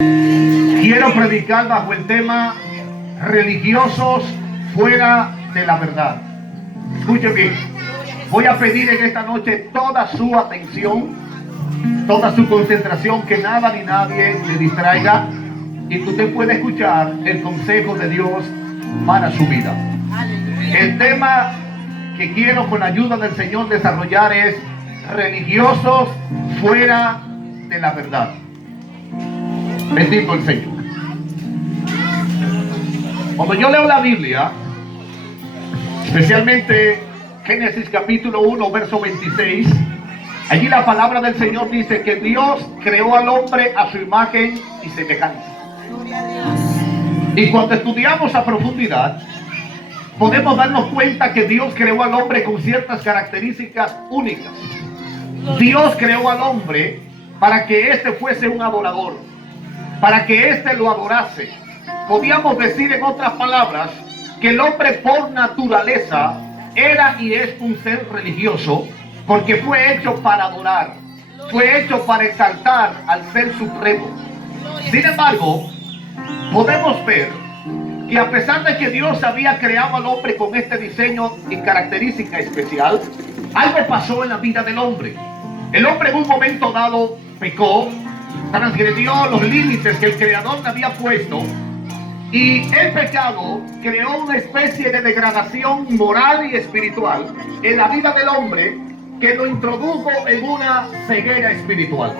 Quiero predicar bajo el tema religiosos fuera de la verdad. Escuchen bien, voy a pedir en esta noche toda su atención, toda su concentración, que nada ni nadie le distraiga y que usted pueda escuchar el consejo de Dios para su vida. El tema que quiero con la ayuda del Señor desarrollar es religiosos fuera de la verdad. Bendito el Señor. Cuando yo leo la Biblia, especialmente Génesis capítulo 1, verso 26, allí la palabra del Señor dice que Dios creó al hombre a su imagen y semejanza. Y cuando estudiamos a profundidad, podemos darnos cuenta que Dios creó al hombre con ciertas características únicas. Dios creó al hombre para que éste fuese un adorador, para que éste lo adorase. Podríamos decir en otras palabras que el hombre por naturaleza era y es un ser religioso, porque fue hecho para adorar, fue hecho para exaltar al Ser Supremo. Sin embargo, podemos ver que a pesar de que Dios había creado al hombre con este diseño y característica especial, algo pasó en la vida del hombre. El hombre en un momento dado pecó, transgredió los límites que el Creador le había puesto, y el pecado creó una especie de degradación moral y espiritual en la vida del hombre que lo introdujo en una ceguera espiritual.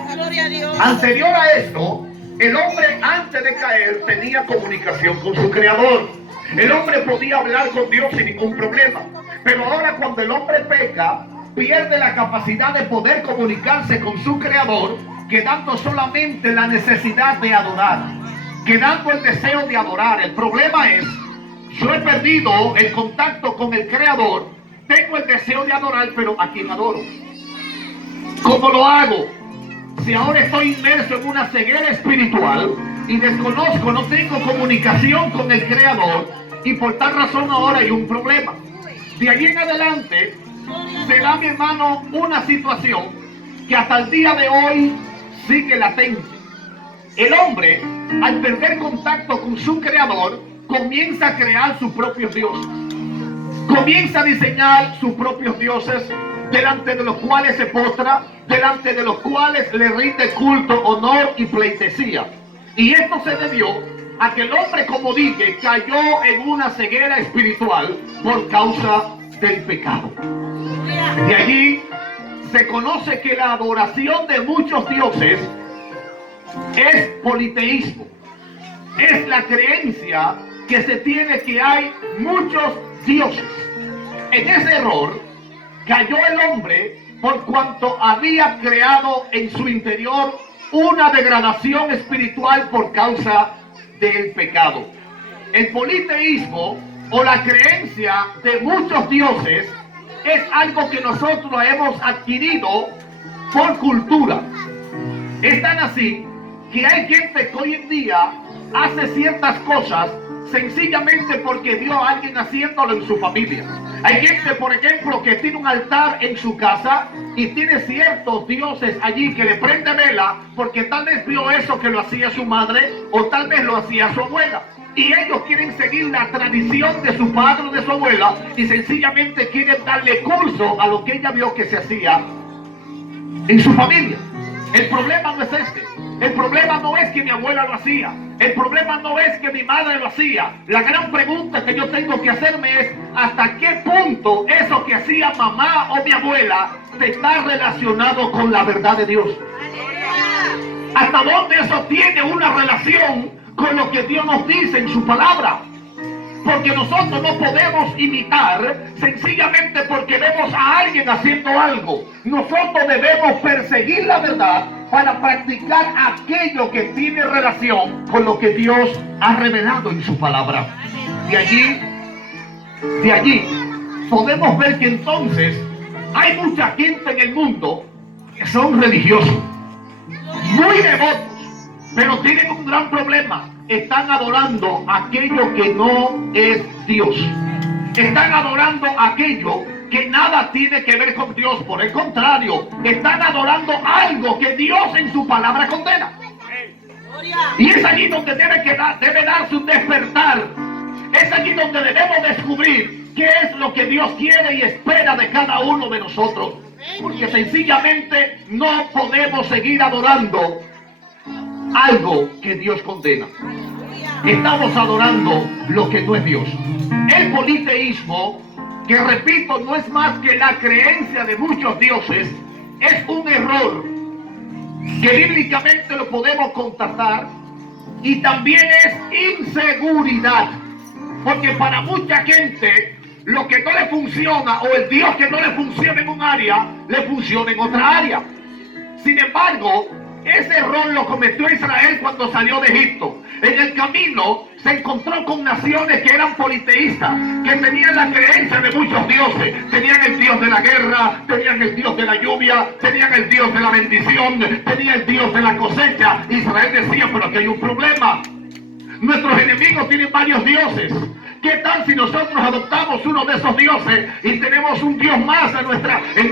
Anterior a esto, el hombre antes de caer tenía comunicación con su Creador. El hombre podía hablar con Dios sin ningún problema. Pero ahora cuando el hombre peca, pierde la capacidad de poder comunicarse con su Creador, quedando solamente la necesidad de adorar, quedando el deseo de adorar. El problema es, yo he perdido el contacto con el Creador, tengo el deseo de adorar, pero ¿a quién adoro? ¿Cómo lo hago? Si ahora estoy inmerso en una ceguera espiritual y desconozco, no tengo comunicación con el Creador, y por tal razón ahora hay un problema. De allí en adelante se da, mi hermano, una situación que hasta el día de hoy sigue latente. El hombre, al perder contacto con su Creador, comienza a crear sus propios dioses. Comienza a diseñar sus propios dioses, delante de los cuales se postra, delante de los cuales le rinde culto, honor y pleitesía. Y esto se debió a que el hombre, como dije, cayó en una ceguera espiritual por causa del pecado. De allí se conoce que la adoración de muchos dioses es politeísmo. Es la creencia que se tiene que hay muchos dioses. En ese error cayó el hombre por cuanto había creado en su interior una degradación espiritual por causa del pecado. El politeísmo o la creencia de muchos dioses es algo que nosotros hemos adquirido por cultura. Es tan así que hay gente que hoy en día hace ciertas cosas sencillamente porque vio a alguien haciéndolo en su familia. Hay gente, por ejemplo, que tiene un altar en su casa y tiene ciertos dioses allí que le prende vela porque tal vez vio eso que lo hacía su madre o tal vez lo hacía su abuela. Y ellos quieren seguir la tradición de su padre o de su abuela y sencillamente quieren darle curso a lo que ella vio que se hacía en su familia. El problema no es este. El problema no es que mi abuela lo hacía. El problema no es que mi madre lo hacía. La gran pregunta que yo tengo que hacerme es ¿hasta qué punto eso que hacía mamá o mi abuela está relacionado con la verdad de Dios? ¿Hasta dónde eso tiene una relación con lo que Dios nos dice en su palabra? Porque nosotros no podemos imitar sencillamente porque vemos a alguien haciendo algo. Nosotros debemos perseguir la verdad para practicar aquello que tiene relación con lo que Dios ha revelado en su palabra. De allí podemos ver que entonces hay mucha gente en el mundo que son religiosos, muy devotos, pero tienen un gran problema. Están adorando aquello que no es Dios. Están adorando aquello que nada tiene que ver con Dios. Por el contrario, están adorando algo que Dios en su palabra condena. Y es allí donde debe darse un despertar. Es allí donde debemos descubrir qué es lo que Dios quiere y espera de cada uno de nosotros. Porque sencillamente no podemos seguir adorando algo que Dios condena. Estamos adorando lo que no es Dios. El politeísmo, que repito, no es más que la creencia de muchos dioses, es un error que bíblicamente lo podemos constatar, y también es inseguridad. Porque para mucha gente lo que no le funciona, o el Dios que no le funciona en un área, le funciona en otra área. Sin embargo, ese error lo cometió Israel cuando salió de Egipto. En el camino se encontró con naciones que eran politeístas, que tenían la creencia de muchos dioses. Tenían el Dios de la guerra, tenían el Dios de la lluvia, tenían el Dios de la bendición, tenían el Dios de la cosecha. Israel decía, pero aquí hay un problema. Nuestros enemigos tienen varios dioses. ¿Qué tal si nosotros adoptamos uno de esos dioses y tenemos un Dios más en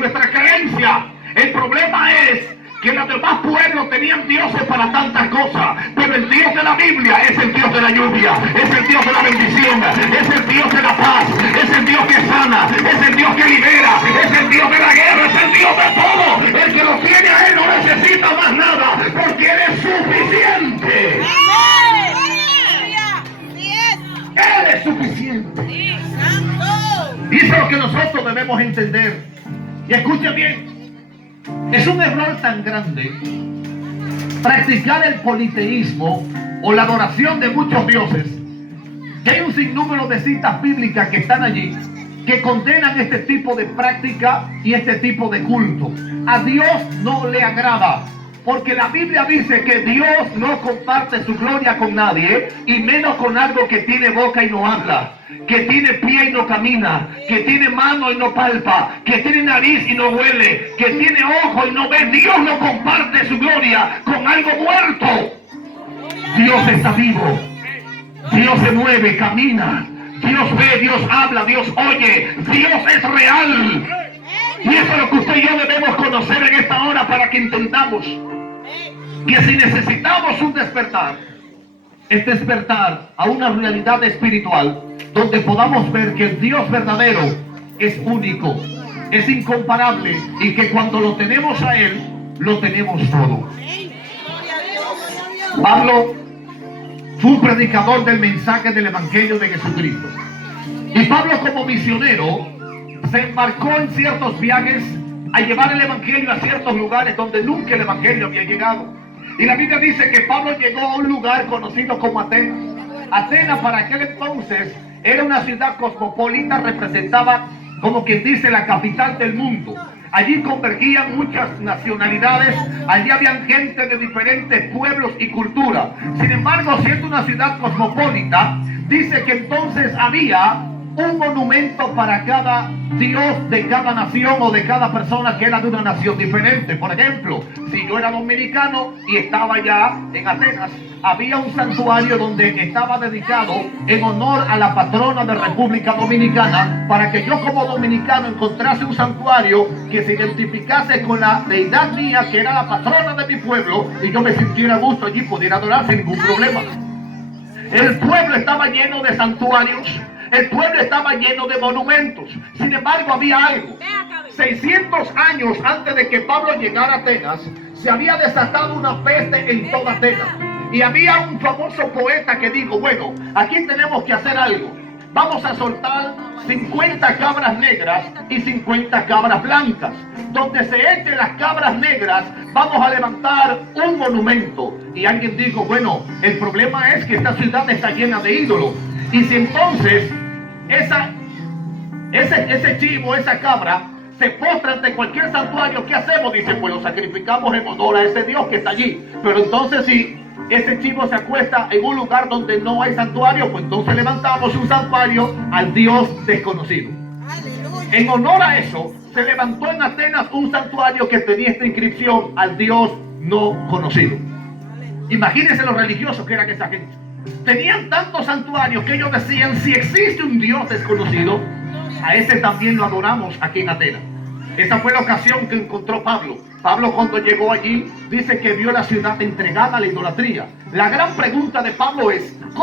nuestra creencia? El problema es que los demás pueblos tenían dioses para tantas cosas, pero el Dios de la Biblia es el Dios de la lluvia, es el Dios de la bendición, es el Dios de la paz, es el Dios que sana, es el Dios que libera, es el Dios de la guerra, es el Dios de todo. El que lo tiene a Él no necesita más nada, porque Él es suficiente. Él es suficiente. Y eso es lo que nosotros debemos entender. Y escuchen bien. Es un error tan grande practicar el politeísmo o la adoración de muchos dioses, que hay un sinnúmero de citas bíblicas que están allí que condenan este tipo de práctica y este tipo de culto. A Dios no le agrada, porque la Biblia dice que Dios no comparte su gloria con nadie, y menos con algo que tiene boca y no habla, que tiene pie y no camina, que tiene mano y no palpa, que tiene nariz y no huele, que tiene ojo y no ve. Dios no comparte su gloria con algo muerto. Dios está vivo. Dios se mueve, camina. Dios ve, Dios habla, Dios oye. Dios es real. Y eso es lo que usted y yo debemos conocer en esta hora, para que entendamos que si necesitamos un despertar, es despertar a una realidad espiritual donde podamos ver que el Dios verdadero es único, es incomparable, y que cuando lo tenemos a Él, lo tenemos todo. Pablo fue un predicador del mensaje del Evangelio de Jesucristo. Y Pablo, como misionero, se embarcó en ciertos viajes a llevar el Evangelio a ciertos lugares donde nunca el Evangelio había llegado. Y la Biblia dice que Pablo llegó a un lugar conocido como Atenas. Atenas para aquel entonces era una ciudad cosmopolita, representaba, como quien dice, la capital del mundo. Allí convergían muchas nacionalidades, allí habían gente de diferentes pueblos y culturas. Sin embargo, siendo una ciudad cosmopolita, dice que entonces había un monumento para cada dios de cada nación o de cada persona que era de una nación diferente. Por ejemplo, si yo era dominicano y estaba allá en Atenas, había un santuario donde estaba dedicado en honor a la patrona de República Dominicana, para que yo como dominicano encontrase un santuario que se identificase con la deidad mía, que era la patrona de mi pueblo, y yo me sintiera a gusto allí, pudiera adorar sin ningún problema. El pueblo estaba lleno de santuarios, el pueblo estaba lleno de monumentos. Sin embargo, había algo. 600 años antes de que Pablo llegara a Atenas, se había desatado una peste en toda Atenas. Y había un famoso poeta que dijo, bueno, aquí tenemos que hacer algo. Vamos a soltar 50 cabras negras y 50 cabras blancas. Donde se echen las cabras negras, vamos a levantar un monumento. Y alguien dijo, bueno, el problema es que esta ciudad está llena de ídolos. Y si entonces ese chivo, esa cabra, se postra ante cualquier santuario, ¿qué hacemos? Dice, pues lo sacrificamos en honor a ese Dios que está allí. Pero entonces si ese chivo se acuesta en un lugar donde no hay santuario, pues entonces levantamos un santuario al Dios desconocido. En honor a eso, se levantó en Atenas un santuario que tenía esta inscripción: al Dios no conocido. Imagínense lo religiosos que eran esa gente. Tenían tantos santuarios que ellos decían, si existe un Dios desconocido, a ese también lo adoramos aquí en Atenas. Esa fue la ocasión que encontró Pablo. Pablo, cuando llegó allí, dice que vio la ciudad entregada a la idolatría. La gran pregunta de Pablo es: